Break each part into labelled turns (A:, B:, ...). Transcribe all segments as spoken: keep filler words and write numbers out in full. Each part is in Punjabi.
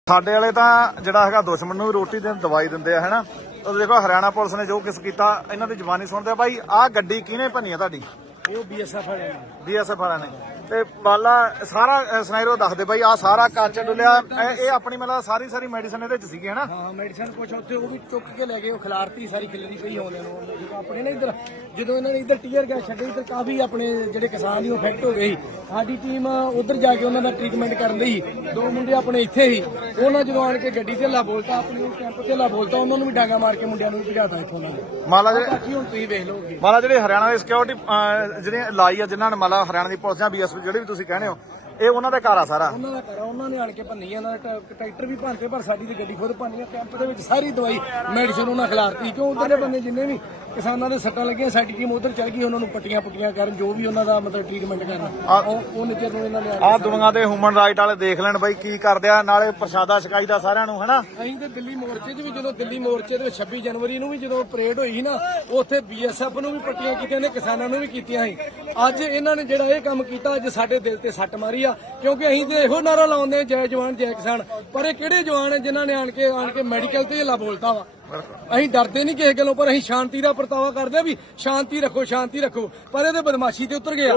A: ਸਾਡੇ ਵਾਲੇ ਤਾਂ ਜਿਹੜਾ ਹੈਗਾ ਦੁਸ਼ਮਣ ਨੂੰ ਵੀ ਰੋਟੀ ਦੇ ਦਵਾਈ ਦਿੰਦੇ ਆ ਹੈਨਾ। ਉਹ ਦੇਖੋ ਹਰਿਆਣਾ ਪੁਲਿਸ ਨੇ ਜੋ ਕਿਸ ਕੀਤਾ, ਇਹਨਾਂ ਦੀ ਜ਼ਬਾਨੀ ਸੁਣਦੇ ਆ। ਬਾਈ ਆਹ ਗੱਡੀ ਕਿਹਨੇ ਭੰਨੀ ਆ ਤੁਹਾਡੀ?
B: ਉਹ ਬੀਐਸਐਫ ਵਾਲੇ ਨੇ।
A: ਬੀਐਸਐਫ ਵਾਲਿਆਂ ਨੇ। ਤੇ ਬਾਲਾ ਸਾਰਾ ਸਨੈਰੀਓ ਦੱਸਦੇ ਬਾਈ, ਆਹ ਸਾਰਾ ਕੱਚ ਡੁੱਲਿਆ। ਇਹ ਆਪਣੀ ਮਤਲਬ ਸਾਰੀ ਸਾਰੀ ਮੈਡੀਸਨ ਇਹਦੇ ਚ ਸੀਗੀ ਹੈਨਾ।
B: ਹਾਂ ਮੈਡੀਸਨ ਕੁਛ ਉੱਥੇ ਉਹ ਵੀ ਚੁੱਕ ਕੇ ਲੈ ਗਏ, ਉਹ ਖਿਲਾਰਤੀ ਸਾਰੀ ਖਿਲਰੀ ਪਈ ਆਉਂਦੇ ਨੂੰ। ਆਪਣੇ ਨਾ ਇੱਧਰ ਜਦੋਂ ਇਹਨਾਂ ਨੇ ਇੱਧਰ ਟੀਅਰ ਗੈਸ ਛੱਡੇ, ਇੱਧਰ ਕਾਫੀ ਆਪਣੇ ਜਿਹੜੇ ਕਿਸਾਨ ਦੀ ਇਫੈਕਟ ਹੋ ਗਈ। ਸਾਡੀ ਟੀਮ ਉੱਧਰ ਜਾ ਕੇ ਉਹਨਾਂ ਦਾ ਟ੍ਰੀਟਮੈਂਟ ਕਰਨ ਦੀ। ਦੋ ਮੁੰਡੇ ਆਪਣੇ ਇੱਥੇ ਹੀ, ਉਹਨਾਂ ਜਦੋਂ ਆਣ ਕੇ ਗੱਡੀ ਢਿੱਲਾ ਬੋਲਤਾ, ਆਪਣੇ ਕੈਂਪ ਢਿੱਲਾ ਬੋਲਤਾ, ਉਹਨਾਂ ਨੂੰ ਵੀ ਡਾਂਗਾ ਮਾਰ ਕੇ ਮੁੰਡਿਆਂ ਨੂੰ ਭਜਾਤਾ ਇੱਥੋਂ ਦਾ।
A: ਮਾਲਾ ਜਿਹੜੇ
B: ਬਾਕੀ ਹੁਣ ਤੁਸੀਂ ਵੇਖ ਲਓਗੇ
A: ਮਾਲਾ ਜਿਹੜੇ ਹਰਿਆਣਾ ਦੀ ਸਿਕਿਉਰਿਟੀ ਜਿਹੜੀਆਂ ਲਾਈ ਆ, ਜਿਨ੍ਹਾਂ ਨੇ ਮਾਲਾ ਹਰਿਆਣਾ ਦੀ ਪੁਲਿਸ ਜਾਂ ਬੀਐਸਐਫ ਜਿਹੜੇ ਵੀ ਤੁਸੀਂ ਕਹਿੰਦੇ ਹੋ, ਇਹ ਉਹਨਾਂ ਦਾ ਘਰ ਆ ਸਾਰਾ।
B: ਉਹਨਾਂ ਦਾ ਘਰ ਆ, ਉਹਨਾਂ ਨੇ ਆਣ ਕੇ ਭੰਨੀ ਆ। ਉਹਨਾਂ ਦੇ ਟਰੈਕਟਰ ਵੀ ਭੰਨਤੇ, ਪਰ ਸਾਡੀ ਤੇ ਗੱਡੀ ਖੁਦ ਭੰਨੀ ਆ। ਕੈਂਪ ਦੇ ਵਿੱਚ ਸਾਰੀ ਦਵਾਈ ਮੈਡੀਸਨ ਉਹਨਾਂ ਖਿਲਾਰਤੀ, ਕਿਉਂ ਉਧਰਲੇ ਬੰਦੇ ਜਿੰਨੇ ਵੀ ਕਿਸਾਨਾਂ ਦੇ ਸੱਟਾਂ ਲੱਗੀਆਂ, ਸਾਡੀ ਟੀਮ ਉਧਰ ਚੱਲ ਗਈ ਉਹਨਾਂ ਨੂੰ ਪੱਟੀਆਂ ਪੁੱਟੀਆਂ ਕਰਨ, ਜੋ ਵੀ ਉਹਨਾਂ ਦਾ ਮਤਲਬ ਟ੍ਰੀਟਮੈਂਟ ਕਰਨ। ਉਹ ਉਹ ਨਿੱਜਰ ਨੂੰ ਇਹਨਾਂ ਨੇ
A: ਆਹ ਦੁਨੀਆ ਦੇ ਹਿਊਮਨ ਰਾਈਟ ਵਾਲੇ ਦੇਖ ਲੈਣ ਬਾਈ ਕੀ ਕਰਦੇ ਆ, ਨਾਲੇ ਪ੍ਰਸ਼ਾਦਾ ਛਕਾਈ ਦਾ ਸਾਰਿਆਂ ਨੂੰ ਹੈਨਾ।
B: ਅਸੀਂ ਤੇ ਦਿੱਲੀ ਮੋਰਚੇ 'ਚ ਵੀ, ਜਦੋਂ ਦਿੱਲੀ ਮੋਰਚੇ ਦੇ ਛੱਬੀ ਜਨਵਰੀ ਨੂੰ ਵੀ ਜਦੋਂ ਪਰੇਡ ਹੋਈ ਸੀ ਨਾ, ਉੱਥੇ ਬੀਐਸਐਫ ਨੂੰ ਵੀ ਪੱਟੀਆਂ ਕੀਤੀਆਂ ਨੇ, ਕਿਸਾਨਾਂ ਨੂੰ ਵੀ ਕੀਤੀਆਂ ਸੀ। ਅੱਜ ਇਹਨਾਂ ਨੇ ਜਿਹੜਾ ਇਹ ਕੰਮ ਕੀਤਾ, ਅੱਜ ਸਾਡੇ ਦਿਲ ਤੇ ਸੱਟ ਮਾਰੀ ਆ, ਕਿਉਂਕਿ ਅਸੀਂ ਤੇ ਇਹੋ ਨਾਰਾ ਲਾਉਂਦੇ ਜੈ ਜਵਾਨ ਜੈ ਕਿਸਾਨ, ਪਰ ਇਹ ਕਿਹੜੇ ਜਵਾਨ ਹੈ ਜਿਨ੍ਹਾਂ ਨੇ ਆਣ ਕੇ ਆਣ ਕੇ ਮੈਡੀਕਲ ਤੇ ਹਿੱਲਾ ਬੋਲਤਾ ਵਾ। ਅਸੀਂ ਡਰਦੇ ਨਹੀਂ ਕਿਸੇ ਗੱਲੋਂ, ਪਰ ਅਸੀਂ ਸ਼ਾਂਤੀ ਦਾ ਵਰਤਾਵਾ ਕਰਦੇ ਵੀ ਸ਼ਾਂਤੀ ਰੱਖੋ ਸ਼ਾਂਤੀ ਰੱਖੋ, ਪਰ ਇਹਦੇ ਬਦਮਾਸ਼ੀ ਤੇ ਉਤਰ ਗਿਆ।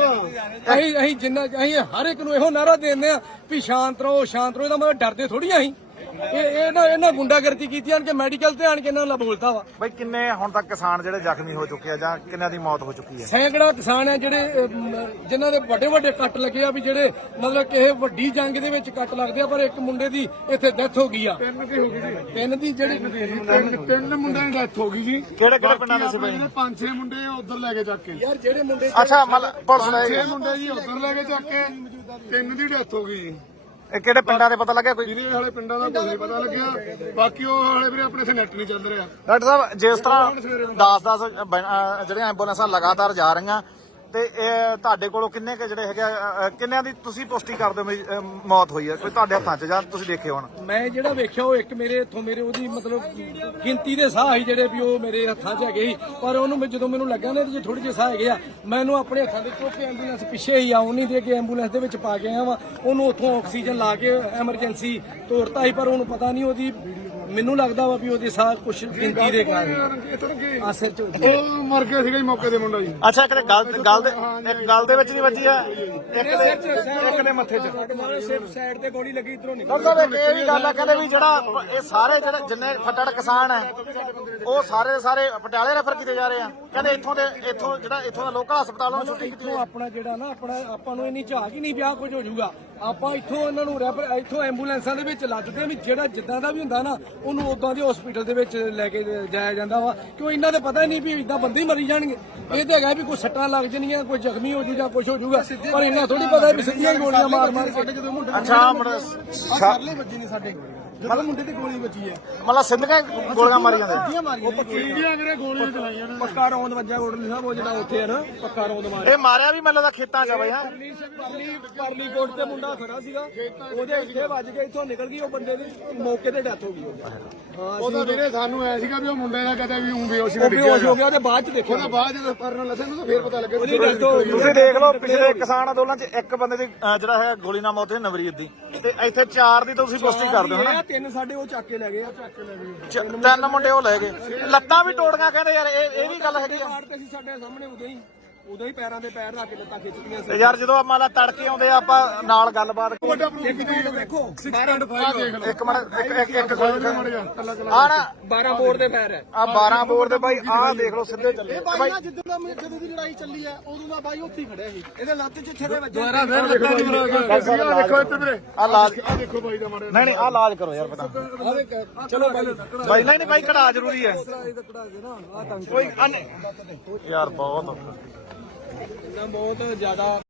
B: ਅਸੀਂ ਅਸੀਂ ਜਿੰਨਾ ਅਸੀਂ ਹਰ ਇੱਕ ਨੂੰ ਇਹੋ ਨਾਰਾ ਦਿੰਦੇ ਆ ਵੀ ਸ਼ਾਂਤ ਰਹੋ ਸ਼ਾਂਤ ਰਹੋ, ਇਹਦਾ ਮਤਲਬ ਡਰਦੇ ਥੋੜੀ ਅਸੀਂ। ਇਹ ਇਹਨਾਂ ਇਹਨਾਂ ਗੁੰਡਾਗਰਦੀ ਕੀਤੀ ਆਣ ਕੇ ਮੈਡੀਕਲ ਤੇ ਆਣ ਕੇ ਇਹਨਾਂ ਨਾਲ ਬੋਲਤਾ ਵਾ।
A: ਬਾਈ ਕਿੰਨੇ ਹੁਣ ਤੱਕ ਕਿਸਾਨ ਜਿਹੜੇ ਜ਼ਖਮੀ ਹੋ ਚੁੱਕੇ ਆ ਜਾਂ ਕਿੰਨਿਆਂ ਦੀ ਮੌਤ ਹੋ ਚੁੱਕੀ ਹੈ?
B: ਸੈਂਕੜਾ ਕਿਸਾਨ ਆ ਜਿਹੜੇ ਅਮ, ਜਿਨ੍ਹਾਂ ਦੇ ਵੱਡੇ ਵੱਡੇ ਕੱਟ ਲੱਗੇ ਆ, ਵੀ ਜਿਹੜੇ ਮਤਲਬ ਕਿਸੇ ਵੱਡੀ ਜੰਗ ਦੇ ਵਿੱਚ ਕੱਟ ਲੱਗਦੇ ਆ, ਪਰ ਇੱਕ ਮੁੰਡੇ ਦੀ ਇੱਥੇ ਡੈਥ ਹੋ ਗਈ ਆ। ਤਿੰਨ ਦੀ ਹੋ ਗਈ ਜੀ, ਤਿੰਨ ਦੀ ਜਿਹੜੀ
C: ਤਿੰਨ ਮੁੰਡਿਆਂ ਦੀ ਡੈਥ ਹੋ ਗਈ ਜੀ।
A: ਕਿਹੜੇ ਕਿਹੜੇ ਪਿੰਡਾਂ ਦੇ ਸੀ ਬਾਈ?
C: ਪੰਜ ਛੇ ਮੁੰਡੇ ਉਧਰ ਲੈ ਕੇ ਚੱਕ ਕੇ।
B: ਯਾਰ ਜਿਹੜੇ ਮੁੰਡੇ
A: ਅੱਛਾ ਮਤਲਬ ਪੁਲਿਸ ਨੇ
C: ਛੇ ਮੁੰਡੇ ਜੀ ਉਧਰ ਲੈ ਕੇ ਚੱਕ ਕੇ, ਤਿੰਨ ਦੀ ਡੈਥ ਹੋ ਗਈ ਜੀ।
A: ਇਹ ਕਿਹੜੇ ਪਿੰਡਾਂ ਦੇ ਪਤਾ ਲੱਗਿਆ ਕੋਈ?
C: ਵੀਰੇ ਵਾਲੇ ਪਿੰਡਾਂ ਦਾ ਕੁਝ ਨਹੀਂ ਪਤਾ ਲੱਗਿਆ, ਬਾਕੀ ਉਹ ਵਾਲੇ ਵੀਰੇ ਆਪਣੇ ਇੱਥੇ ਨੈਟ ਨਹੀਂ ਚੱਲ ਰਿਹਾ।
A: ਡਾਕਟਰ ਸਾਹਿਬ ਜਿਸ ਤਰ੍ਹਾਂ ਦਸ ਦਸ ਜਿਹੜੀਆਂ ਐਂਬੂਲੈਂਸਾਂ ਲਗਾਤਾਰ ਜਾ ਰਹੀਆਂ, ਤੇ ਇਹ ਤੁਹਾਡੇ ਕੋਲੋਂ ਕਿੰਨੇ ਕੁ ਜਿਹੜੇ ਹੈਗੇ ਆ, ਕਿੰਨਿਆਂ ਦੀ ਤੁਸੀਂ ਪੁਸ਼ਟੀ ਕਰਦੇ ਹੋ ਵੀ, ਅਹ, ਮੌਤ ਹੋਈ ਹੈ? ਕੋਈ ਤੁਹਾਡੇ ਹੱਥਾਂ 'ਚ ਜਾਂ ਤੁਸੀਂ ਦੇਖੇ ਹੋਣ?
B: ਮੈਂ ਜਿਹੜਾ ਵੇਖਿਆ ਉਹ ਇੱਕ ਮੇਰੇ ਇੱਥੋਂ ਮੇਰੇ ਉਹਦੀ ਮਤਲਬ ਗਿਣਤੀ ਦੇ ਸਾਹ ਸੀ ਜਿਹੜੇ ਵੀ ਉਹ ਮੇਰੇ ਹੱਥਾਂ 'ਚ ਹੈਗੇ ਸੀ, ਪਰ ਉਹਨੂੰ ਮੈਂ ਜਦੋਂ ਮੈਨੂੰ ਲੱਗਾ ਨਾ ਜੇ ਥੋੜੇ ਜਿਹੇ ਸਾਹ ਹੈਗੇ ਆ, ਮੈਨੂੰ ਆਪਣੇ ਹੱਥਾਂ ਦੇ ਚੁੱਕ ਕੇ ਐਂਬੂਲੈਂਸ ਪਿੱਛੇ ਹੀ ਆ ਉਨੀ ਦੇ ਕੇ ਐਂਬੂਲੈਂਸ ਦੇ ਵਿੱਚ ਪਾ ਕੇ ਆਇਆ ਵਾ। ਉਹਨੂੰ ਉੱਥੋਂ ਆਕਸੀਜਨ ਲਾ ਕੇ ਐਮਰਜੈਂਸੀ ਤੋਰਤਾ ਸੀ, ਪਰ ਉਹਨੂੰ ਪਤਾ ਨਹੀਂ ਉਹਦੀ, ਮੈਨੂੰ ਲੱਗਦਾ ਵਾ ਵੀ ਉਹਦੇ ਸਾਹ ਕੁਛ ਗਿਣਤੀ ਦੇ ਕਾਰਨ ਆ ਸਿਰ 'ਚ
C: ਉਹ ਮਰ ਗਿਆ ਸੀਗਾ ਜੀ ਮੌਕੇ ਦੇ ਮੁੰਡਾ ਜੀ।
A: ਅੱਛਾ ਇੱਕ ਗੱਲ ਗੱਲ ਦੇ ਇੱਕ ਗੱਲ ਦੇ ਵਿੱਚ ਨਹੀਂ ਵੱਜੀ ਆ, ਇੱਕ ਦੇ ਇੱਕ ਦੇ ਮੱਥੇ 'ਚ
B: ਸਾਈਡ ਤੇ ਗੋਲੀ ਲੱਗੀ, ਇਧਰੋਂ ਨਹੀਂ।
A: ਡਾਕਟਰ ਸਾਹਿਬ ਇੱਕ ਇਹ ਵੀ ਗੱਲ ਆ, ਕਹਿੰਦੇ ਵੀ ਜਿਹੜਾ ਇਹ ਸਾਰੇ ਜਿਹੜੇ ਜਿੰਨੇ ਫੱਟੜ ਕਿਸਾਨ ਹੈ ਉਹ ਸਾਰੇ ਦੇ ਸਾਰੇ ਪਟਿਆਲੇ ਰੈਫਰ ਕੀਤੇ ਜਾ ਰਹੇ ਆ। ਕਹਿੰਦੇ ਇੱਥੋਂ ਦੇ ਇੱਥੋਂ ਜਿਹੜਾ ਇੱਥੋਂ ਦਾ ਲੋਕਲ ਹਸਪਤਾਲ ਨੂੰ ਛੁੱਟੀ ਕੀਤੀ।
B: ਇੱਥੋਂ ਆਪਣਾ ਜਿਹੜਾ ਨਾ ਆਪਣਾ ਆਪਾਂ ਨੂੰ ਇੰਨੀ ਝਾਕ ਹੀ ਨਹੀਂ ਪਿਆ ਕੁਝ ਹੋ ਜਾਊਗਾ। ਆਪਾਂ ਇੱਥੋਂ ਇਹਨਾਂ ਨੂੰ ਰੈਫਰ ਇੱਥੋਂ ਐਂਬੂਲੈਂਸਾਂ ਦੇ ਵਿੱਚ ਲੱਦਦੇ ਵੀ ਜਿਹੜਾ ਜਿੱਦਾਂ ਦਾ ਵੀ ਹੁੰਦਾ ਨਾ, ਉਹਨੂੰ ਉਦਾਂ ਦੇ ਹਸਪੀਟਲ ਦੇ ਵਿੱਚ ਲੈ ਕੇ ਜਾਇਆ ਜਾਂਦਾ ਵਾ, ਕਿਉਂ ਇਹਨਾਂ ਦੇ ਪਤਾ ਹੀ ਨਹੀਂ ਵੀ ਇਦਾਂ ਬੰਦੇ ਹੀ ਮਰੀ ਜਾਣਗੇ। ਇਹ ਤਾਂ ਹੈਗਾ ਵੀ ਕੋਈ ਸੱਟਾਂ ਲੱਗ ਜਾਣੀਆਂ, ਕੋਈ ਜ਼ਖਮੀ ਹੋ ਜੂ ਜਾਂ ਕੁਝ ਹੋ ਜਾਊਗਾ, ਪਰ ਇਹਨਾਂ ਥੋੜੀ ਪਤਾ ਵੀ ਸਿੱਧੀਆਂ ਗੋਲੀਆਂ ਮਾਰ ਮਾਰ ਕੇ ਜਦੋਂ ਮੁੰਡੇ
A: ਅੱਛਾ
B: ਸਰਲੇ ਵੱਜੀ ਨੇ ਸਾਡੇ ਜਦੋਂ ਮੁੰਡੇ ਤੇ ਗੋਲੀ ਵੱਜੀ ਹੈ,
A: ਮਤਲਬ ਸਿੱਧੀਆਂ ਗੋਲੀਆਂ ਮਾਰੀ ਜਾਂਦੇ?
B: ਸਿੱਧੀਆਂ ਮਾਰੀਆਂ
C: ਇੰਡੀਆ ਵੀਰੇ ਗੋਲੀਆਂ ਚਲਾਈਆਂ ਨੇ।
B: ਪੱਕਾ ਰੌਂਦ ਵੱਜਿਆ ਗੋਡਲੀ ਸਾਹਿਬ, ਉਹ ਜਿਹੜਾ ਉੱਥੇ ਹੈ ਨਾ ਪੱਕਾ ਰੌਂਦ ਮਾਰਿਆ।
A: ਇਹ ਮਾਰਿਆ ਵੀ ਮੈਨੂੰ ਲੱਗਦਾ ਖੇਤਾਂ 'ਚ ਆ ਬਾਈ। ਹਾਂ
B: ਪਰਲੀ ਪਰਲੀ ਕੋਟ ਤੇ ਮੁੰਡਾ ਖੜਾ ਸੀਗਾ, ਉਹਦੇ ਇੱਥੇ ਵੱਜ ਕੇ ਇੱਥੋਂ ਨਿਕਲ ਗਈ, ਉਹ ਬੰਦੇ ਦੀ ਮੌਕੇ ਤੇ ਡੈਥ ਹੋ ਗਈ। ਹਾਂ
C: ਉਹ ਤਾਂ ਵੀਰੇ ਸਾਨੂੰ ਐ ਸੀਗਾ ਵੀ ਉਹ ਮੁੰਡੇ ਦਾ ਕਦੇ ਵੀ ਊਂ ਬੇਹੋਸ਼
B: ਉਹ ਬੇਹੋਸ਼ ਹੋ ਗਿਆ, ਤੇ ਬਾਅਦ ਚ ਦੇਖੋ
C: ਉਹਦਾ ਬਾਅਦ ਜਦੋਂ ਪਰਨ ਲੱਗੇ ਨੂੰ ਤਾਂ ਫੇਰ ਪਤਾ ਲੱਗਿਆ
B: ਉਹਦੀ ਡੈਥ ਹੋ ਗਈ।
A: ਤੁਸੀਂ ਦੇਖ ਲਓ ਪਿਛਲੇ ਕਿਸਾਨ ਅੰਦੋਲਨ 'ਚ ਇੱਕ ਬੰਦੇ ਦੀ ਅਹ, ਜਿਹੜਾ ਹੈ ਗੋਲੀ ਨਾਲ ਮੌਤ ਹੋਈ ਨਵਰੀਤ ਦੀ, ਤੇ ਇੱਥੇ ਚਾਰ ਦੀ ਤਾਂ ਤੁਸੀਂ ਪੁਸ਼ਟੀ ਕਰਦੇ ਹੋ ਨਾ।
B: ਤਿੰਨ ਸਾਡੇ ਉਹ ਚੱਕ ਕੇ ਲੈ ਗਏ ਆ, ਚੱਕ ਕੇ ਲੈ ਗਏ
A: ਚ- ਤਿੰਨ ਮੁੰਡੇ ਉਹ ਲੈ ਗਏ, ਲੱਤਾਂ ਵੀ ਤੋੜੀਆਂ ਕਹਿੰਦੇ ਯਾਰ। ਇਹ ਇਹ ਵੀ ਗੱਲ ਹੈਗੀ ਆ।
B: ਕਾਰਡ ਤੇ ਸੀ ਸਾਡੇ ਸਾਹਮਣੇ ਉਦੋਂ ਹੀ ਉਦੋਂ ਹੀ ਪੈਰਾਂ ਦੇ ਪੈਰ ਰੱਖ ਕੇ ਲੱਤਾਂ ਖਿੱਚਦੀਆਂ
A: ਤੇ ਯਾਰ ਜਦੋਂ ਆਪਾਂ ਦਾ ਤੜਕੇ ਆਉਂਦੇ ਆ, ਆਪਾਂ ਨਾਲ ਗੱਲਬਾਤ
B: ਸੀ। ਦੇਖੋ
A: ਇੱਕ ਮਿੰਟ ਇੱਕ ਇੱਕ ਇੱਕ
C: ਕੱਲਾ ਚਲਾ
A: ਆ ਨਾ
B: ਬਾਰਾਂ ਬੋਰ ਦੇ ਪੈਰ ਹੈ।
A: ਆ ਬਾਰਾਂ ਬੋਰ ਦੇ ਬਾਈ, ਆਹ ਦੇਖ ਲਓ ਸਿੱਧੇ ਚੱਲੇ
B: ਇਹ ਬਾਈ ਨਾ ਜਿੱਦੋਂ ਦਾ ਜਦੋਂ ਦੀ ਲੜਾਈ ਚੱਲੀ ਹੈ ਉਦੋਂ ਦਾ ਬਾਈ ਉੱਥੇ ਹੀ ਖੜਿਆ ਸੀ, ਇਹਦੇ ਲੱਤ 'ਚ ਛੇੜੇ ਵੱਜੇ। ਦੁਬਾਰਾ ਫੇਰ
C: ਦੇਖੋ ਇੱਥੇ ਵੀਰੇ
A: ਆ ਲਾਜ
C: ਆ ਦੇਖੋ ਬਾਈ ਦਾ ਮਾਰੇ
A: ਨਹੀਂ ਨਹੀਂ ਆ ਲਾਜ ਕਰੋ ਯਾਰ ਪਤਾ।
B: ਚਲੋ ਬਾਈ
A: ਬਾਈ ਨਹੀਂ ਨਹੀਂ ਬਾਈ ਕਢਾ ਜ਼ਰੂਰੀ ਹੈ
B: ਕਢਾ ਦੇ ਨਾ ਆ ਤੰਗ
A: ਕੋਈ ਯਾਰ ਬਹੁਤ
B: ਬਹੁਤ ਜ਼ਿਆਦਾ